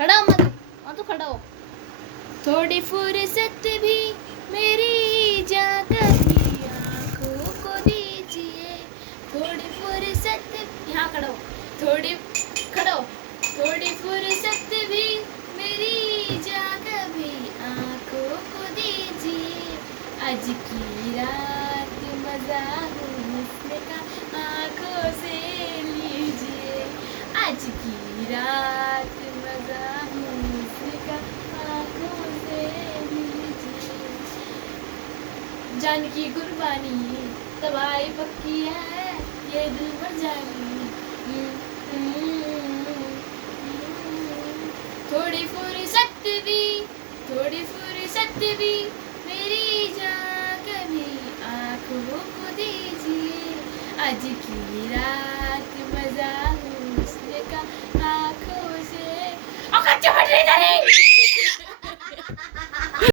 खड़ा हो मत, हाँ तो खड़ा हो। थोड़ी फुर्सत भी मेरी जा कभी आँखों को दीजिए, थोड़ी फुर्सत, यहाँ खड़ा हो, थोड़ी खड़ा हो, थोड़ी फुर्सत भी मेरी जा कभी आँखों को दीजिए, आज की रात मजा हुस्न का आँखों से लीजिए, आज की रात मजा हुस्न का आँखों से लीजिए, जान की कुर्बानी तबाही पक्की है, ये दिल मर जानी। थोड़ी फुर्सत भी, थोड़ी फुर्सत भी मेरी जान कभी आँखों को दीजिए, आज की रात मजा हुस्न का आँखों से।